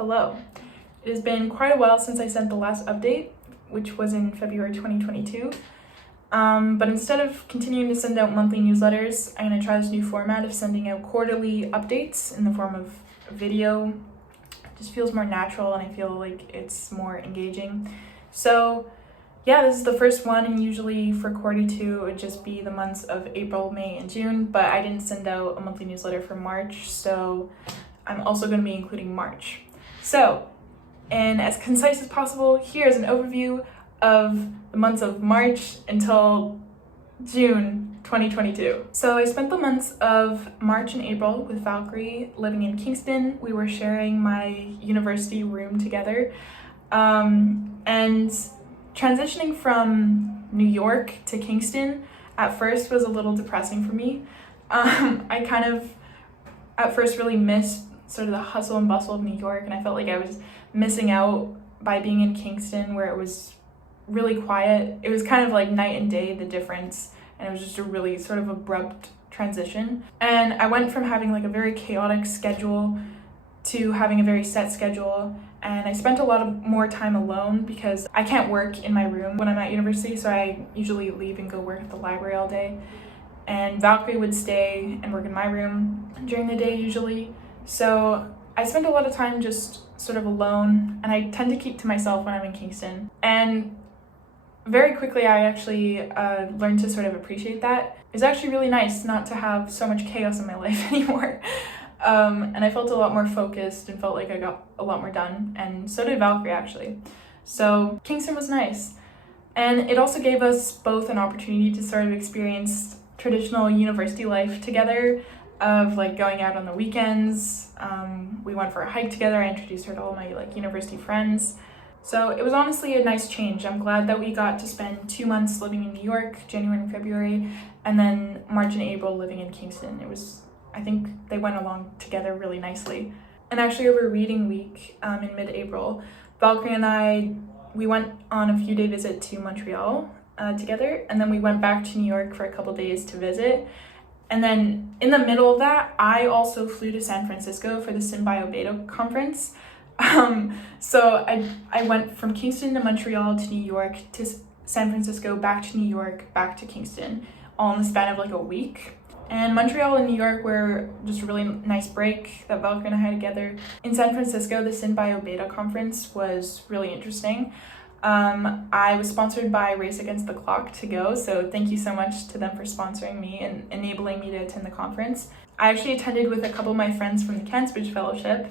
Hello. It has been quite a while since I sent the last update, which was in February 2022. But instead of continuing to send out monthly newsletters, I'm going to try this new format of sending out quarterly updates in the form of video. It just feels more natural and I feel like it's more engaging. So yeah, this is the first one, and usually for quarter two it would just be the months of April, May, and June, but I didn't send out a monthly newsletter for March, so I'm also going to be including March. So, and as concise as possible, here's an overview of the months of March until June 2022. So I spent the months of March and April with Valkyrie living in Kingston. We were sharing my university room together, and transitioning from New York to Kingston at first was a little depressing for me. I kind of at first really missed sort of the hustle and bustle of New York, and I felt like I was missing out by being in Kingston where it was really quiet. It was kind of like night and day, the difference, and it was just a really sort of abrupt transition. And I went from having like a very chaotic schedule to having a very set schedule, and I spent a lot of more time alone because I can't work in my room when I'm at university, so I usually leave and go work at the library all day. And Valkyrie would stay and work in my room during the day usually. So I spent a lot of time just sort of alone, and I tend to keep to myself when I'm in Kingston. And very quickly I actually learned to sort of appreciate that. It's actually really nice not to have so much chaos in my life anymore. And I felt a lot more focused and felt like I got a lot more done, and so did Valkyrie actually. So Kingston was nice. And it also gave us both an opportunity to sort of experience traditional university life together, of like going out on the weekends. We went for a hike together. I introduced her to all my like university friends. So it was honestly a nice change. I'm glad that we got to spend 2 months living in New York, January and February, and then March and April living in Kingston. I think they went along together really nicely. And actually over reading week in mid-April, Valkyrie and we went on a few-day visit to Montreal together, and then we went back to New York for a couple days to visit. And then in the middle of that, I also flew to San Fransisco for the SynBioBeta conference. So I went from Kingston to Montreal to New York to San Francisco, back to New York, back to Kingston, all in the span of like a week. And Montreal and New York were just a really nice break that Valkyrie and I had together. In San Francisco, the SynBioBeta conference was really interesting. I was sponsored by Race Against the Clock to go, so thank you so much to them for sponsoring me and enabling me to attend the conference. I actually attended with a couple of my friends from the Cansbridge Fellowship,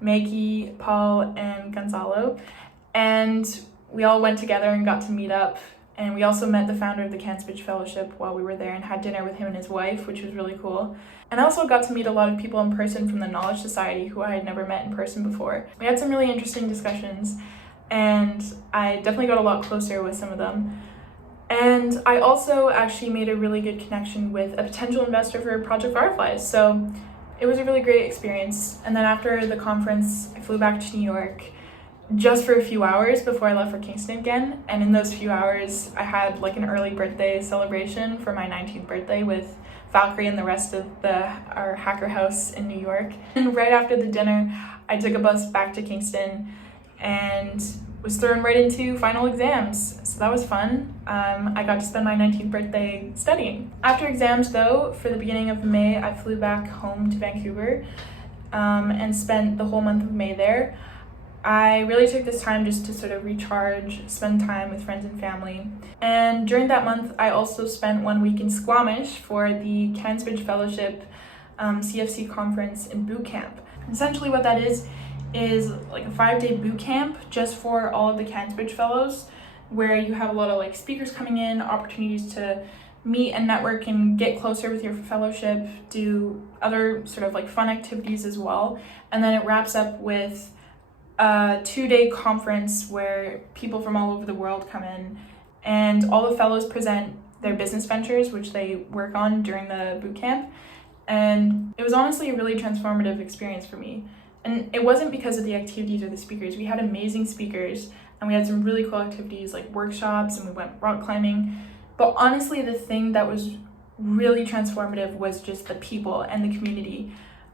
Maggie, Paul, and Gonzalo, and we all went together and got to meet up. And we also met the founder of the Cansbridge Fellowship while we were there and had dinner with him and his wife, which was really cool. And I also got to meet a lot of people in person from the Knowledge Society who I had never met in person before. We had some really interesting discussions, and I definitely got a lot closer with some of them. And I also actually made a really good connection with a potential investor for Project Firefly, so it was a really great experience. And then after the conference, I flew back to New York just for a few hours before I left for Kingston again, and in those few hours I had like an early birthday celebration for my 19th birthday with Valkyrie and the rest of our hacker house in New York. And right after the dinner, I took a bus back to Kingston and was thrown right into final exams, so that was fun. I got to spend my 19th birthday studying. After exams though, for the beginning of May, I flew back home to Vancouver and spent the whole month of May there. I really took this time just to sort of recharge, spend time with friends and family. And during that month, I also spent 1 week in Squamish for the Cansbridge Fellowship CFC conference in boot camp. Essentially what that is like a 5-day boot camp just for all of the Cansbridge fellows, where you have a lot of like speakers coming in, opportunities to meet and network and get closer with your fellowship, do other sort of like fun activities as well. And then it wraps up with a 2-day conference where people from all over the world come in, and all the fellows present their business ventures which they work on during the boot camp. And it was honestly a really transformative experience for me. And it wasn't because of the activities or the speakers. We had amazing speakers and we had some really cool activities like workshops, and we went rock climbing. But honestly, the thing that was really transformative was just the people and the community.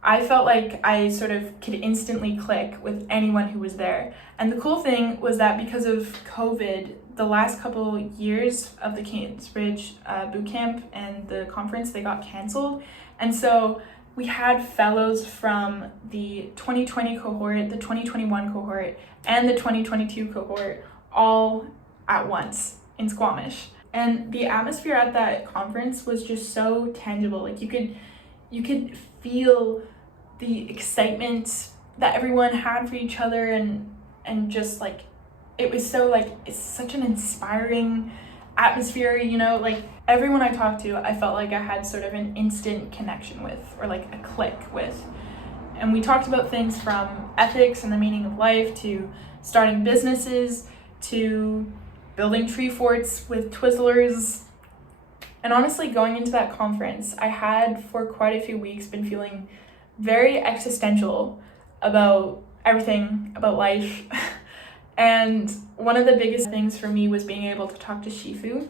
I felt like I sort of could instantly click with anyone who was there. And the cool thing was that because of COVID, the last couple years of the Cansbridge boot camp and the conference, they got canceled. And so we had fellows from the 2020 cohort, the 2021 cohort, and the 2022 cohort all at once in Squamish. And the atmosphere at that conference was just so tangible. Like you could feel the excitement that everyone had for each other, and just like it was so like it's such an inspiring atmosphere, you know, like everyone I talked to, I felt like I had sort of an instant connection with, or like a click with. And we talked about things from ethics and the meaning of life to starting businesses to building tree forts with Twizzlers. And honestly, going into that conference, I had for quite a few weeks been feeling very existential about everything, about life. And one of the biggest things for me was being able to talk to Shifu.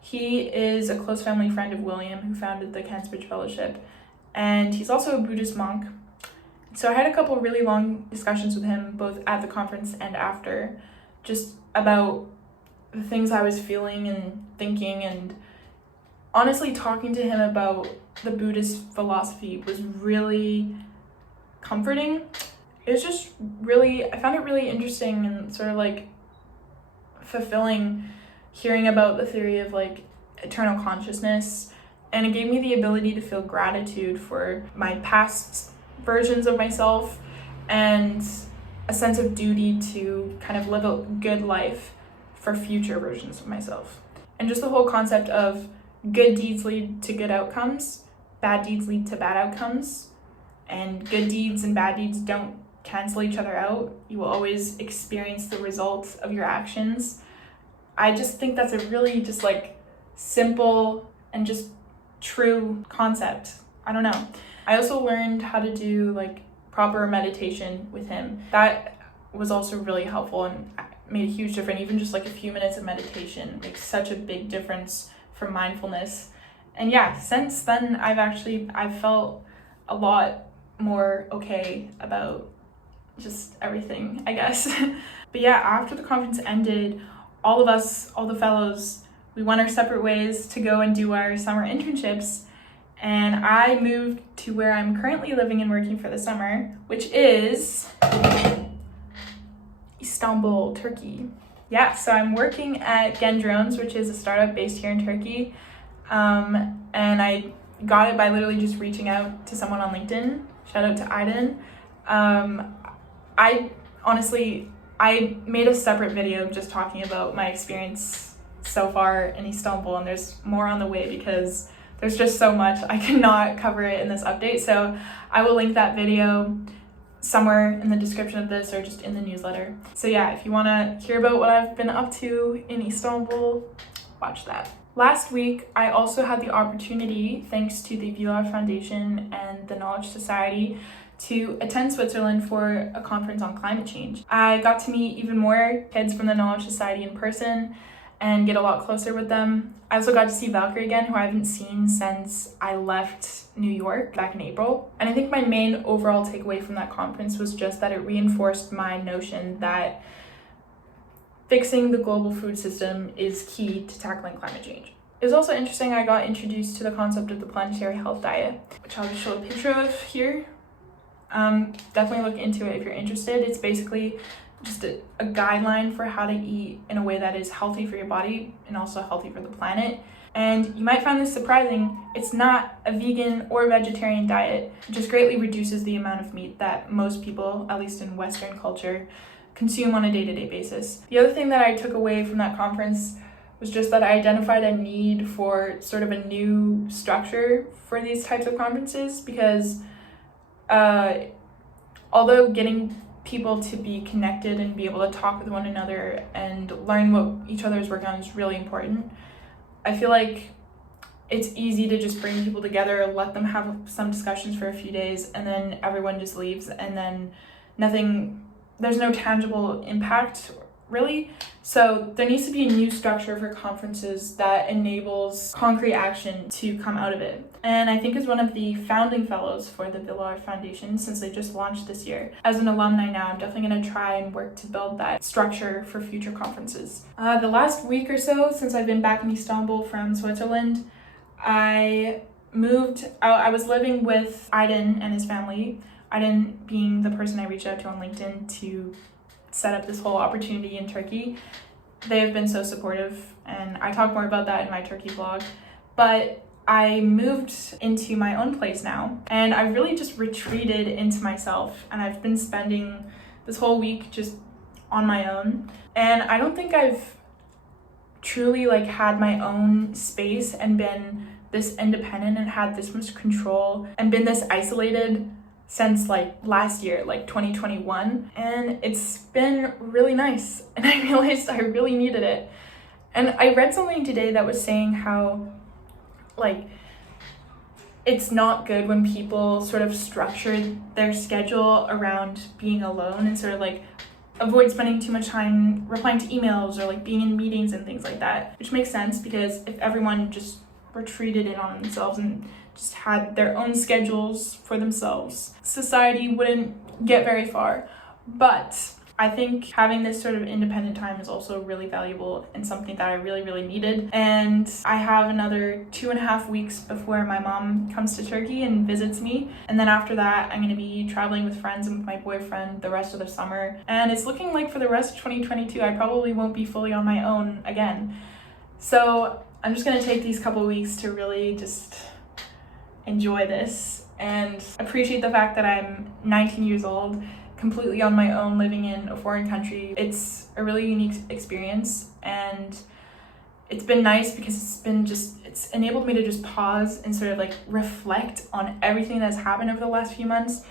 He is a close family friend of William, who founded the Cansbridge Fellowship, and he's also a Buddhist monk. So I had a couple really long discussions with him, both at the conference and after, just about the things I was feeling and thinking, and honestly talking to him about the Buddhist philosophy was really comforting. It was just really, I found it really interesting and sort of like fulfilling hearing about the theory of like eternal consciousness, and it gave me the ability to feel gratitude for my past versions of myself and a sense of duty to kind of live a good life for future versions of myself. And just the whole concept of good deeds lead to good outcomes, bad deeds lead to bad outcomes, and good deeds and bad deeds don't cancel each other out. You will always experience the results of your actions. I just think that's a really just like simple and just true concept. I don't know. I also learned how to do like proper meditation with him. That was also really helpful and made a huge difference. Even just like a few minutes of meditation makes such a big difference for mindfulness. And yeah, since then I've felt a lot more okay about just everything, I guess. But yeah, after the conference ended, all of us, all the fellows, we went our separate ways to go and do our summer internships. And I moved to where I'm currently living and working for the summer, which is Istanbul, Turkey. Yeah, so I'm working at Gendrones, which is a startup based here in Turkey. And I got it by literally just reaching out to someone on LinkedIn. Shout out to Aiden. I made a separate video just talking about my experience so far in Istanbul, and there's more on the way because there's just so much. I cannot cover it in this update, so I will link that video somewhere in the description of this or just in the newsletter. So yeah, if you want to hear about what I've been up to in Istanbul, watch that. Last week, I also had the opportunity, thanks to the Villars Foundation and the Knowledge Society, to attend Switzerland for a conference on climate change. I got to meet even more kids from the Knowledge Society in person and get a lot closer with them. I also got to see Valkyrie again, who I haven't seen since I left New York back in April. And I think my main overall takeaway from that conference was just that it reinforced my notion that fixing the global food system is key to tackling climate change. It was also interesting, I got introduced to the concept of the planetary health diet, which I'll just show a picture of here. Definitely look into it if you're interested. It's basically just a guideline for how to eat in a way that is healthy for your body and also healthy for the planet. And you might find this surprising. It's not a vegan or vegetarian diet. It just greatly reduces the amount of meat that most people, at least in Western culture, consume on a day-to-day basis. The other thing that I took away from that conference was just that I identified a need for sort of a new structure for these types of conferences, because although getting people to be connected and be able to talk with one another and learn what each other is working on is really important, I feel like it's easy to just bring people together, let them have some discussions for a few days, and then everyone just leaves, and then there's no tangible impact really. So there needs to be a new structure for conferences that enables concrete action to come out of it. And I think as one of the founding fellows for the Villars Foundation, since they just launched this year, as an alumni now, I'm definitely going to try and work to build that structure for future conferences. The last week or so, since I've been back in Istanbul from Switzerland, I moved out. I was living with Aydin and his family, Aydin being the person I reached out to on LinkedIn to set up this whole opportunity in Turkey. They have been so supportive, and I talk more about that in my Turkey vlog. But I moved into my own place now, and I really just retreated into myself, and I've been spending this whole week just on my own. And I don't think I've truly had my own space and been this independent and had this much control and been this isolated since last year, 2021, and it's been really nice, and I realized I really needed it. And I read something today that was saying how it's not good when people sort of structure their schedule around being alone and sort of avoid spending too much time replying to emails or being in meetings and things like that, which makes sense, because if everyone just retreated in on themselves and just had their own schedules for themselves, society wouldn't get very far. But I think having this sort of independent time is also really valuable and something that I really, really needed. And I have another 2.5 weeks before my mom comes to Turkey and visits me. And then after that, I'm going to be traveling with friends and with my boyfriend the rest of the summer. And it's looking like for the rest of 2022, I probably won't be fully on my own again. So I'm just going to take these couple weeks to really just enjoy this and appreciate the fact that I'm 19 years old, completely on my own, living in a foreign country. It's a really unique experience, and it's been nice because it's enabled me to just pause and sort of reflect on everything that's happened over the last few months,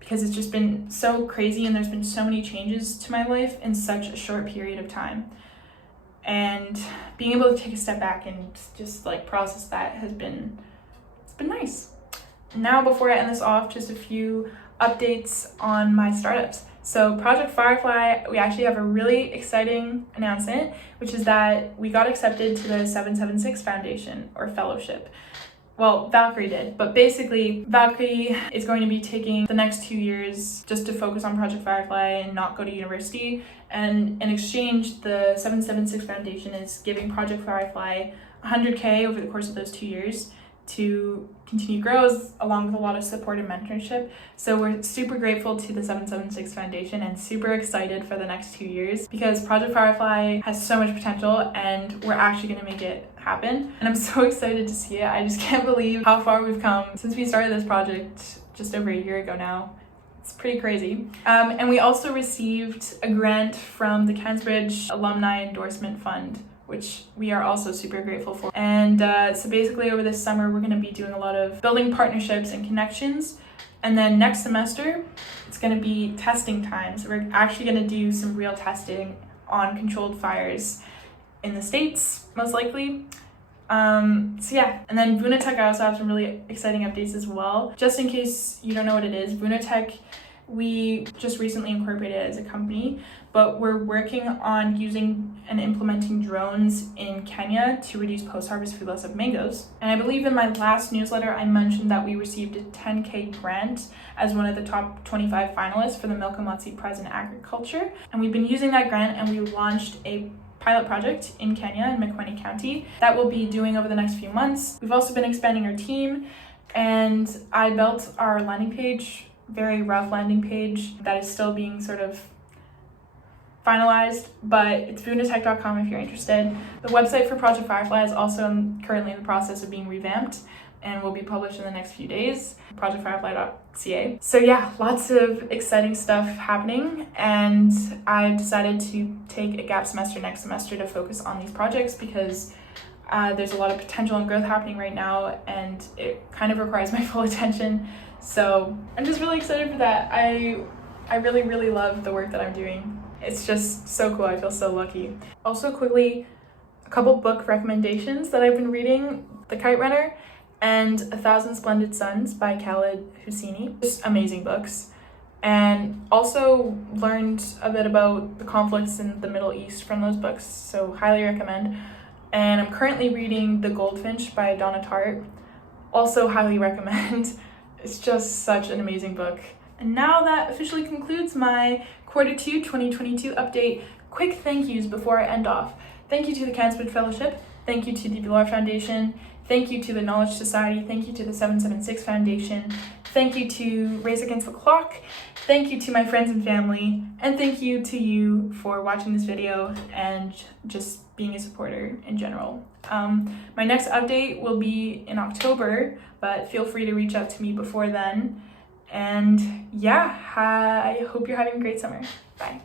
because it's just been so crazy and there's been so many changes to my life in such a short period of time. And being able to take a step back and just process that it's been nice. Now, before I end this off, just a few updates on my startups. So Project Firefly, we actually have a really exciting announcement, which is that we got accepted to the 776 Foundation or Fellowship. Well, Valkyrie did, but basically Valkyrie is going to be taking the next 2 years just to focus on Project Firefly and not go to university. And in exchange, the 776 Foundation is giving Project Firefly $100K over the course of those 2 years to continue grows, along with a lot of support and mentorship. So we're super grateful to the 776 Foundation and super excited for the next 2 years, because Project Firefly has so much potential and we're actually going to make it happen. And I'm so excited to see it. I just can't believe how far we've come since we started this project just over a year ago now. It's pretty crazy. And we also received a grant from the Cansbridge Alumni Endorsement Fund, which we are also super grateful for. And so basically over this summer, we're going to be doing a lot of building partnerships and connections. And then next semester, it's going to be testing time. So we're actually going to do some real testing on controlled fires in the States, most likely. So yeah, and then Vunatec, I also have some really exciting updates as well. Just in case you don't know what it is, Vunatec, we just recently incorporated it as a company, but we're working on using and implementing drones in Kenya to reduce post-harvest food loss of mangoes. And I believe in my last newsletter, I mentioned that we received a 10K grant as one of the top 25 finalists for the Milkomotsi Prize in Agriculture. And we've been using that grant, and we launched a pilot project in Kenya in Makueni County that we'll be doing over the next few months. We've also been expanding our team, and I built our landing page, very rough landing page that is still being sort of finalized, but it's vunatec.com if you're interested. The website for Project Firefly is also currently in the process of being revamped and will be published in the next few days, projectfirefly.ca. So yeah, lots of exciting stuff happening, and I've decided to take a gap semester next semester to focus on these projects because there's a lot of potential and growth happening right now, and it kind of requires my full attention. So I'm just really excited for that. I really, really love the work that I'm doing. It's just so cool. I feel so lucky. Also, quickly, a couple book recommendations that I've been reading: The Kite Runner and 1,000 Splendid Suns by Khaled Hosseini. Just amazing books. and also learned a bit about the conflicts in the Middle East from those books, so highly recommend. And I'm currently reading The Goldfinch by Donna Tartt, also highly recommend. It's just such an amazing book. And now that officially concludes my Quarter 2 2022 update. Quick thank yous before I end off. Thank you to the Cansbridge Fellowship, thank you to the Villars Foundation, thank you to the Knowledge Society, thank you to the 776 Foundation, thank you to Race Against the Clock, thank you to my friends and family, and thank you to you for watching this video and just being a supporter in general. My next update will be in October, but feel free to reach out to me before then. And yeah, I hope you're having a great summer. Bye.